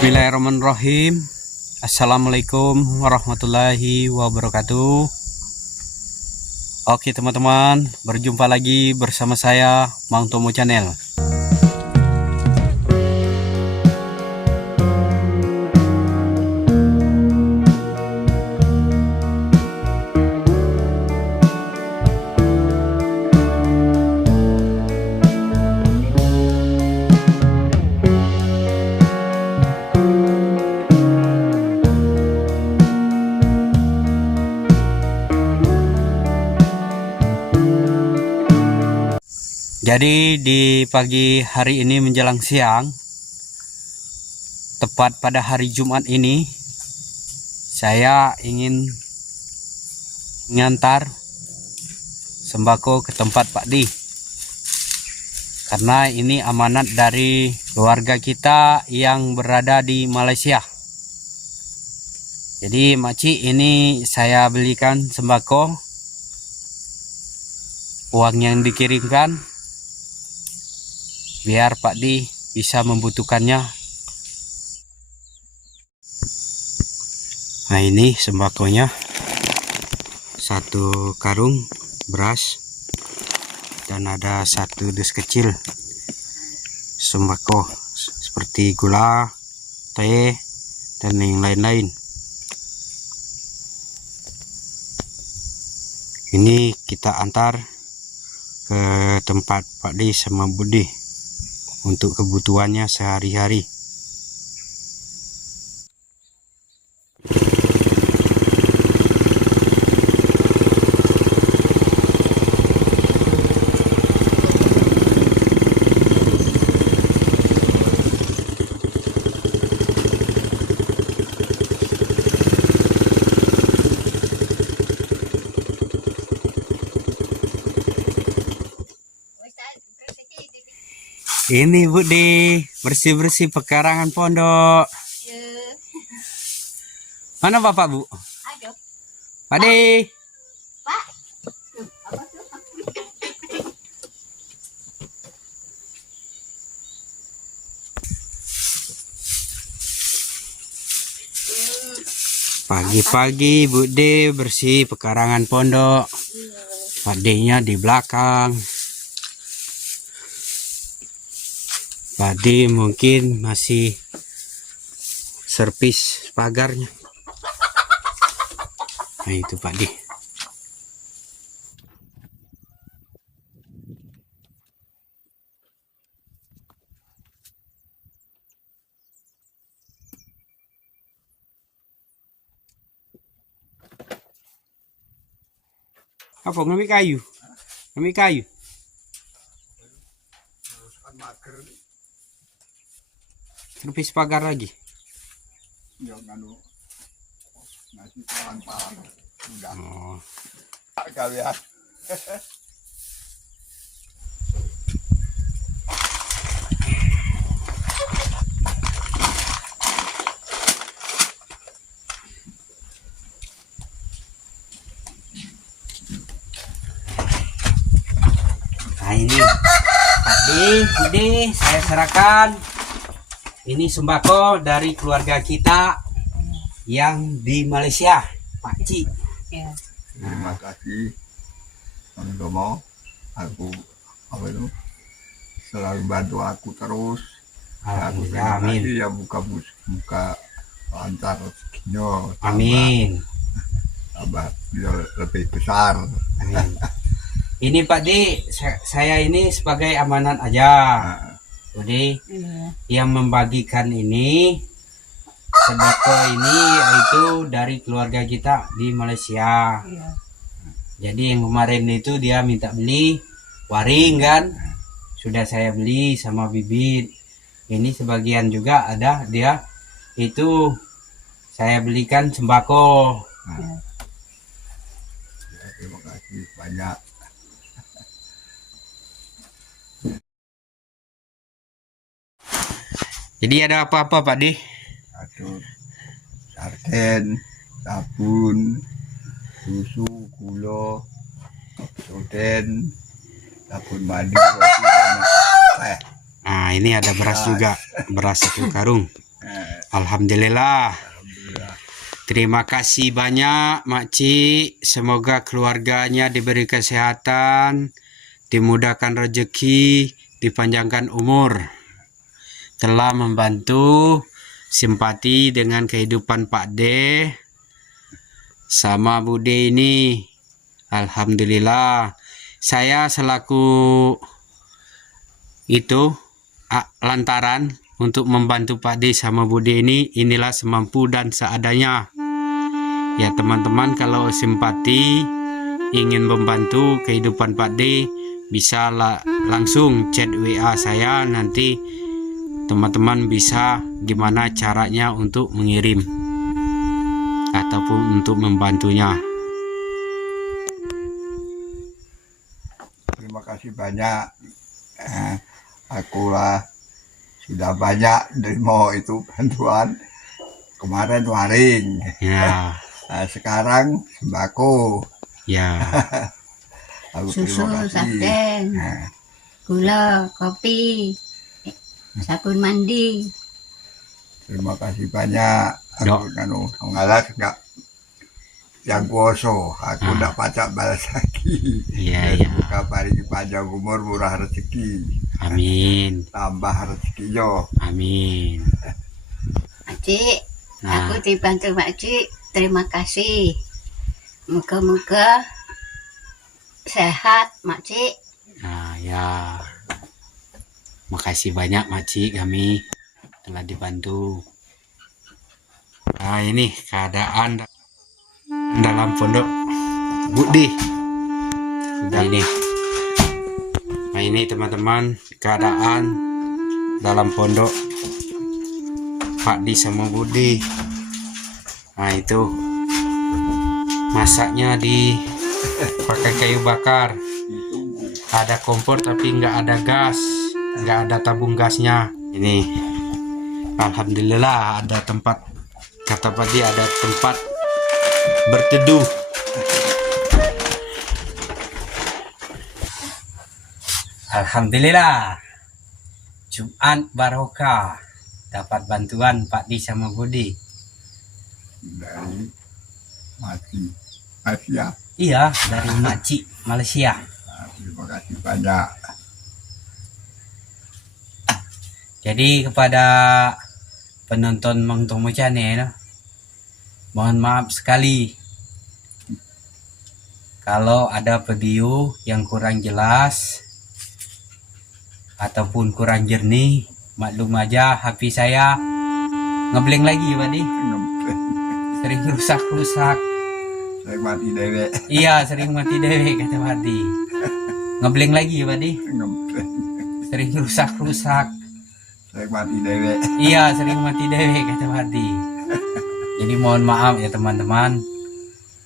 Bismillahirrahmanirrahim. Assalamualaikum warahmatullahi wabarakatuh. Oke teman-teman, berjumpa lagi bersama saya Mang Tomo Channel. Jadi di pagi hari ini menjelang siang, tepat pada hari Jumat ini, saya ingin mengantar sembako ke tempat Pak Di. Karena ini amanat dari keluarga kita yang berada di Malaysia. Jadi Makcik, ini saya belikan sembako. Uang yang dikirimkan biar Pak Di bisa membutuhkannya. Nah, ini sembakonya, satu karung beras dan ada satu dus kecil sembako seperti gula, teh, dan yang lain-lain. Ini kita antar ke tempat Pak Di sama Budi untuk kebutuhannya sehari-hari. Ini Budi, bersih-bersih pekarangan pondok. Mana Bapak, Bu? Aduh. Pak Di. Pak. Pagi-pagi Budi bersih pekarangan pondok. Pak D-nya di belakang. Pak D mungkin masih servis pagarnya. Nah itu Pak D. Apa ngambil kayu? Ngambil kayu? Servis pagar lagi. Oh. Kalian. Nah ini Pak Di, saya serahkan. Ini sembako dari keluarga kita yang di Malaysia, Pak Ci. Ya. Terima kasih, Bang Tomo. Aku selalu bantu aku terus. Aku terima Amin. kasih ya, buka lancar rezekinya. Amin. Tambah lebih besar. Amin. Ini Pak Di, saya ini sebagai amanat aja. Jadi yang membagikan ini sembako ini yaitu dari keluarga kita di Malaysia. Jadi yang kemarin itu dia minta beli waring kan, sudah saya beli sama bibit. Ini sebagian juga ada dia itu saya belikan sembako. Ya, terima kasih banyak. Jadi ada apa-apa Pak Di? Aduh, sarden, sabun, susu, gula, soden, sabun mandi, roti, banyak. Nah ini ada beras juga, beras 1 karung. Alhamdulillah. Alhamdulillah. Terima kasih banyak makcik. Semoga keluarganya diberi kesehatan, dimudahkan rezeki, dipanjangkan umur. Telah membantu simpati dengan kehidupan Pak D sama Bude ini. Alhamdulillah. Saya selaku itu lantaran untuk membantu Pak D sama Bude ini, inilah semampu dan seadanya. Ya teman-teman, kalau simpati ingin membantu kehidupan Pak D, bisa langsung chat WA saya, nanti teman-teman bisa gimana caranya untuk mengirim ataupun untuk membantunya. Terima kasih banyak. Akulah sudah banyak nerima itu bantuan. Kemarin waring. Ya, Sekarang sembako. ya. Aku Susu, terima kasih. sarden, gula, kopi, sabun mandi. Terima kasih banyak. Aku kanu ngalas enggak yang kuasa. Aku enggak pacak balas lagi. Iya, iya. Semoga paling panjang umur, murah rezeki. Amin. Tambah rezekinya. Amin. Makcik, Nah, aku dibantu makcik. Terima kasih. Moga-moga sehat makcik. nah ya. Makasih banyak makcik, kami telah dibantu. Nah, ini keadaan dalam pondok Budi. Sudah ini. Nah, ini teman-teman keadaan dalam pondok Pak Di sama Budi. Nah, itu masaknya di pakai kayu bakar. Ada kompor tapi nggak ada gas, nggak ada tabung gasnya. Ini alhamdulillah ada tempat, kata Pak Di, ada tempat berteduh. Alhamdulillah, Jumat barokah, dapat bantuan Pak Di sama Budi. Dari mati Asia. Iya, dari Maci, Malaysia. Terima kasih banyak. Jadi kepada penonton Mang Tomo Channel, mohon maaf sekali kalau ada video yang kurang jelas ataupun kurang jernih. Maklum aja, HP saya ngeblank lagi Pak Di, sering rusak-rusak. Saya mati dewek. Iya, sering mati dewe kata Pak Di. Ngeblank lagi Pak Di, sering rusak-rusak. Saya mati dewek. Iya, sering mati dewe kata Pak Di. Jadi mohon maaf ya teman-teman.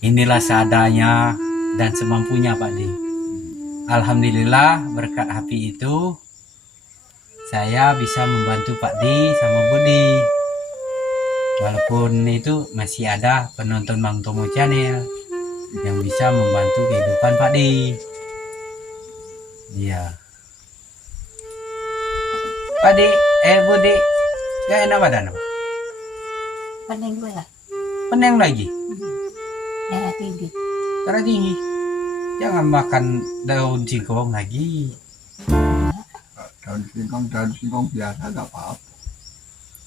Inilah seadanya dan semampunya Pak Di. Alhamdulillah berkat HP itu saya bisa membantu Pak Di sama Budi. Walaupun itu masih ada penonton Mang Tomo Channel yang bisa membantu kehidupan Pak Di. Iya. Pak Di, Budi, gak enak badan apa? Pening gue lah, Pening lagi, darah tinggi. darah tinggi. Jangan makan daun singkong lagi. Daun singkong biasa nggak apa-apa.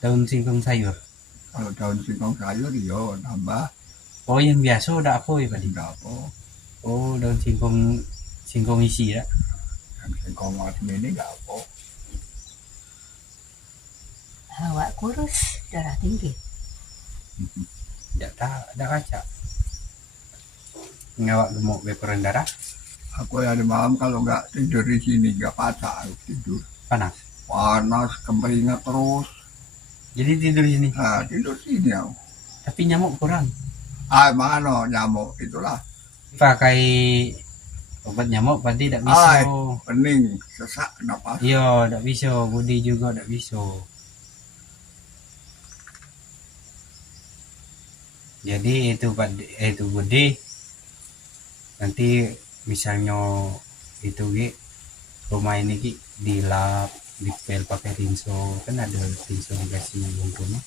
Daun singkong sayur. Kalau daun singkong sayur ya nambah Oh, yang biasa udah apa ya Pak Di? nggak apa. Oh, daun singkong isi ya. Yang singkong macam ini nggak apa. Awak kurus, darah tinggi. Tidak tahu, tidak kaca. Ngawak gemuk berkurang darah, Aku ya di malam kalau nggak tidur di sini nggak patah aku tidur. panas. Panas, kemeringat terus. Jadi tidur di sini. Nah, tidur sini aku. Tapi nyamuk kurang. Mana nyamuk itulah. Pakai obat nyamuk Pak Di tidak bisa. Pening, sesak napas. Iya, tidak bisa. Budi juga tidak bisa. Jadi itu Pak Di, itu Budi. Nanti misalnya itu Ki, rumah ini Ki dilap, dipel pakai rinso, kan ada rinso dikasih bungkusnya.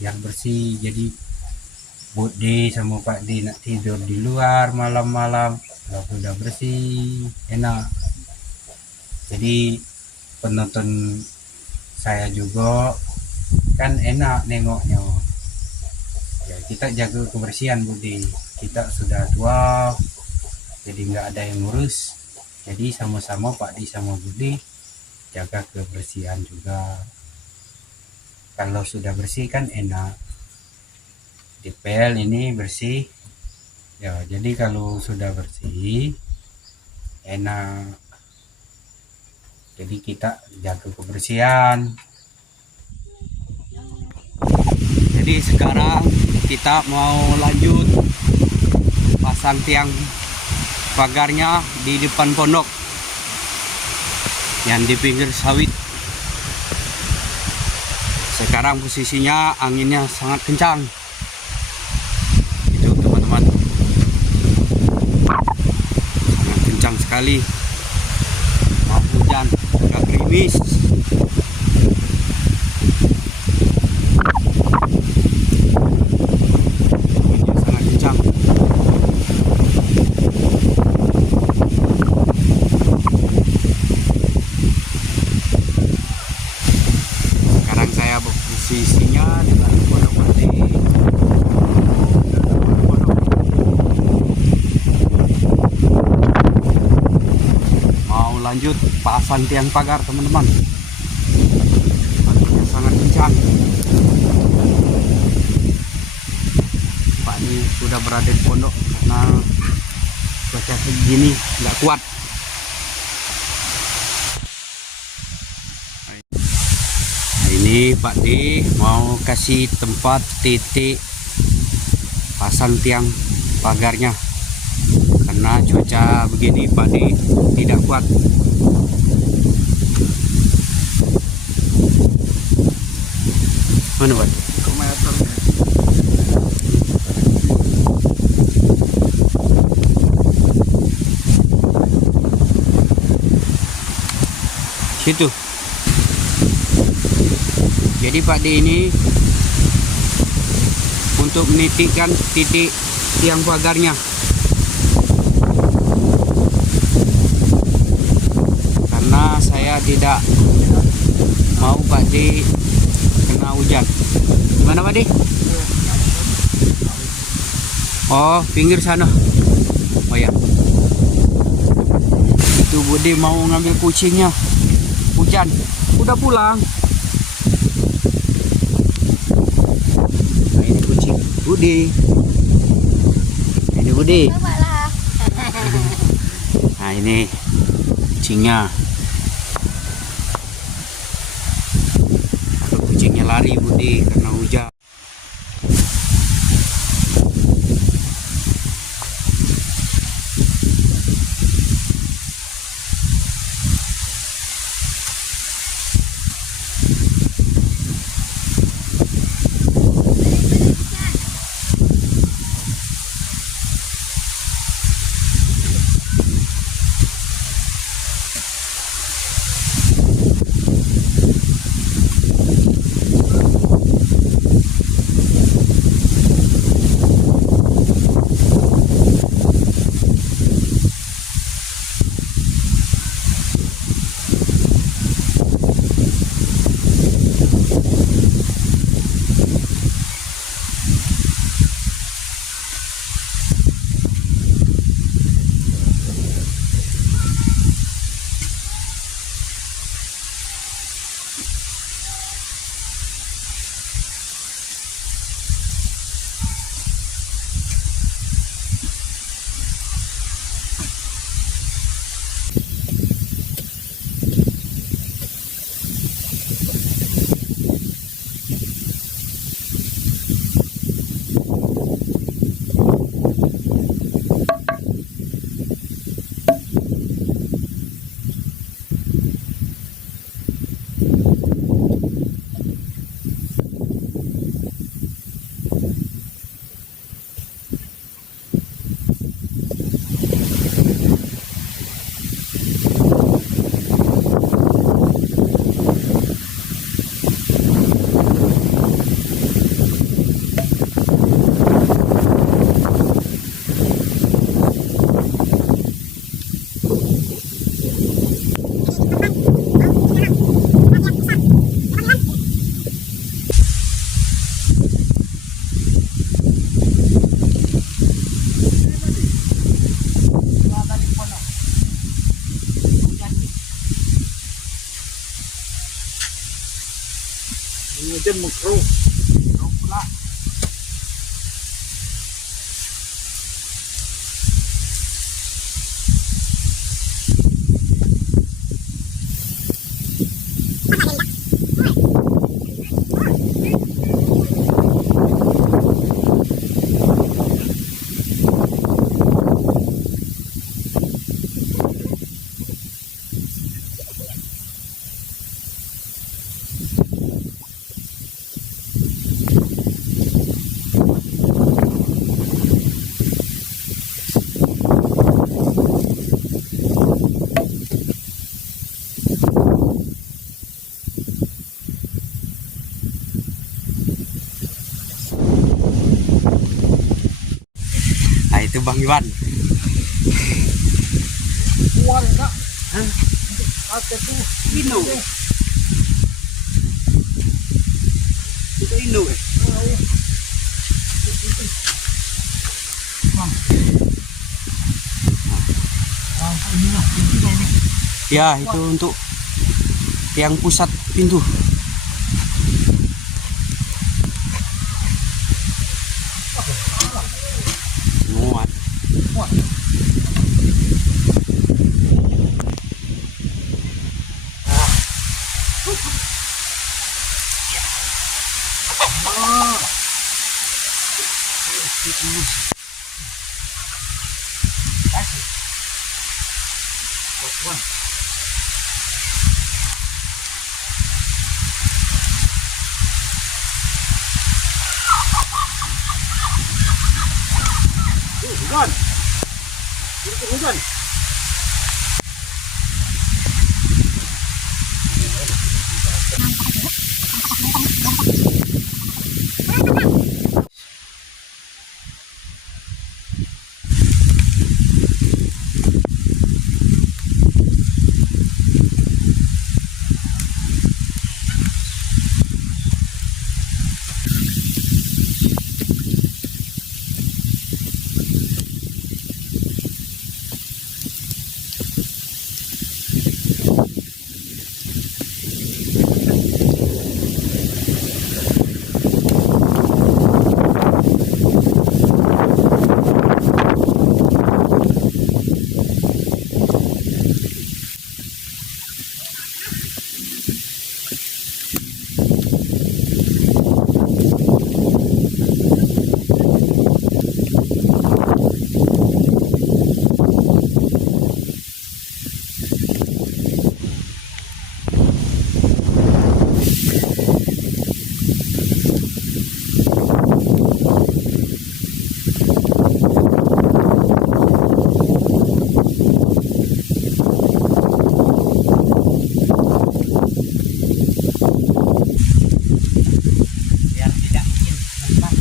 biar bersih. Jadi Bude sama Pak D nak tidur di luar malam-malam, kalau sudah bersih enak. Jadi penonton saya juga kan enak nengoknya. Ya, kita jaga kebersihan Bude. Kita sudah tua, jadi nggak ada yang ngurus. Jadi sama-sama Pak D sama Bude jaga kebersihan juga. Kalau sudah bersih kan enak. Dipel ini bersih. Ya, jadi kalau sudah bersih enak. Jadi kita jaga kebersihan. Jadi sekarang kita mau lanjut pasang tiang pagarnya di depan pondok yang di pinggir sawit. Sekarang posisinya anginnya sangat kencang. Itu teman-teman, sangat kencang sekali. Mau hujan, agak gerimis. Anginnya sangat kencang. Sekarang saya posisinya dengan pondok mati. Mau lanjut pasang tiang pagar teman-teman. Anginnya sangat kencang. Pak ini sudah berada di pondok karena cuaca begini nggak kuat. Ini Pak D mau kasih tempat titik pasang tiang pagarnya karena cuaca begini Pak D tidak kuat. Mana Pak? Situ. Jadi Pak D ini untuk menitikkan titik tiang pagarnya. Karena saya tidak mau Pak D kena hujan. Mana Pak D? Oh, pinggir sana. Oh ya. Itu Bude mau ngambil kucingnya. Hujan. Udah pulang. Nah, ini kucing Bude. Ini Bude. Nah, ini kucingnya. Kalau kucingnya lari Bude karena hujan. Kemudian mukro. Pula. Nah itu Bang Iwan. Kuat kak. Hah? Ada tuh. Ino. Itu Ino. Inilah pintunya ini. Ya itu untuk yang pusat pintu. Muat. Kuat. Hujan. Itu hujan. Biar tidak ingin renang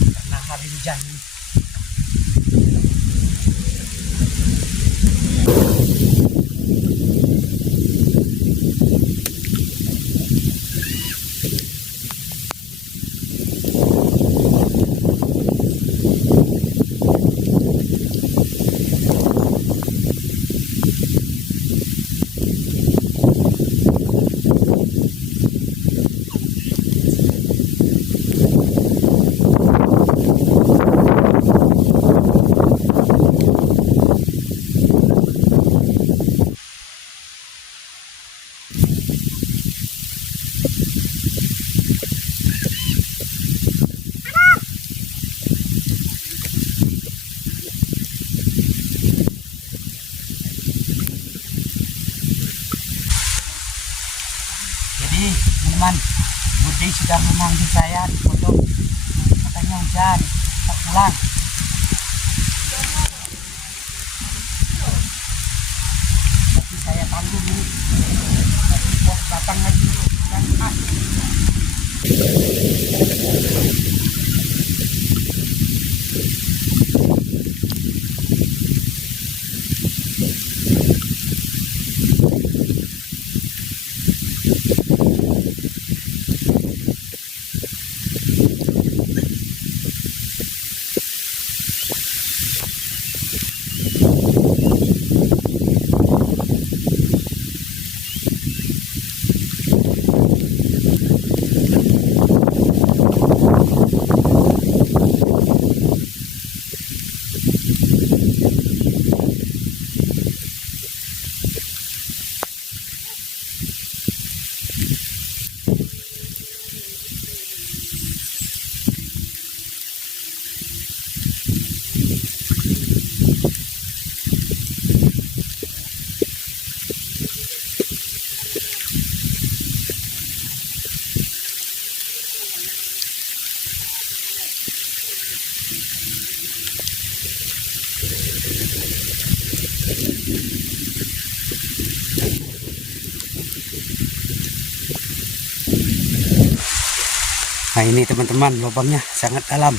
karena hari hujan. Jadi teman Budi sudah memanggil saya di pondok, katanya hujan, tak pulang. Tapi saya tanggung dulu, nanti bos datang lagi dan pas. Nah ini teman-teman, lubangnya sangat dalam.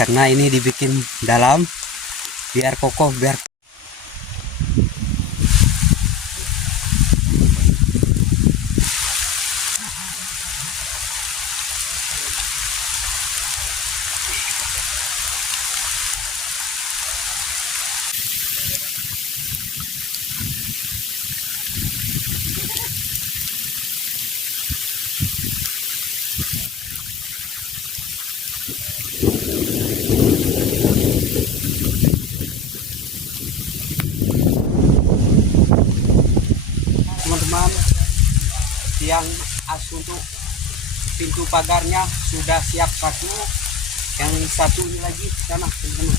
Karena ini dibikin dalam biar kokoh, biar teman-teman. Tiang as untuk pintu pagarnya sudah siap satu. Yang satu ini lagi sana teman-teman.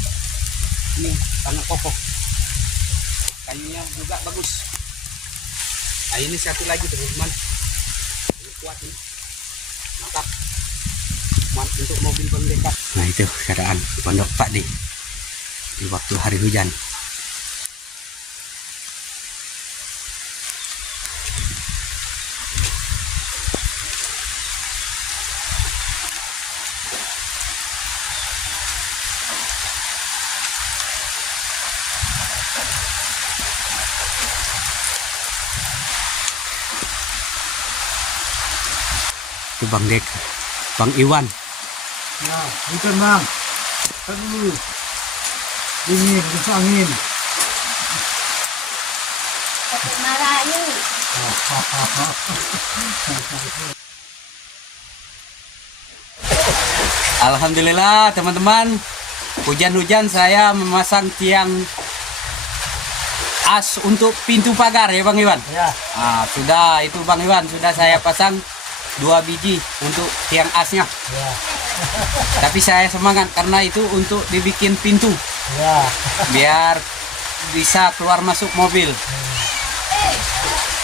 Ini sangat kokoh. Kayunya juga bagus. Nah ini satu lagi teman-teman. Ini kuat ini. Mantap. Untuk mobil Bang. Nah itu keadaan pondok Pak di waktu hari hujan. Itu Bang Dek, Bang Iwan. Nah, bukan bang. Kan dulu. Dingin, bisa angin. Tapi marayu. Alhamdulillah teman-teman, hujan-hujan saya memasang tiang as untuk pintu pagar ya Bang Iwan. Ya. Nah, sudah itu Bang Iwan, sudah saya pasang 2 biji untuk tiang asnya. Ya. Tapi saya semangat karena itu untuk dibikin pintu Ya. biar bisa keluar masuk mobil.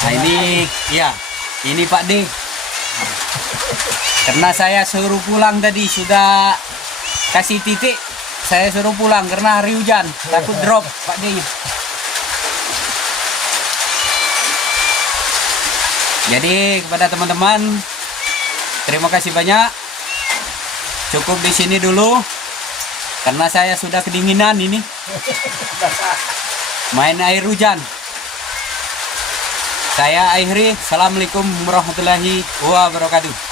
Nah ini ya, ini Pak D. Karena saya suruh pulang tadi, sudah kasih titik, saya suruh pulang karena hari hujan, takut drop Pak D. Jadi kepada teman-teman, terima kasih banyak. Cukup di sini dulu karena saya sudah kedinginan ini. Main air hujan. Saya akhiri. Assalamualaikum warahmatullahi wabarakatuh.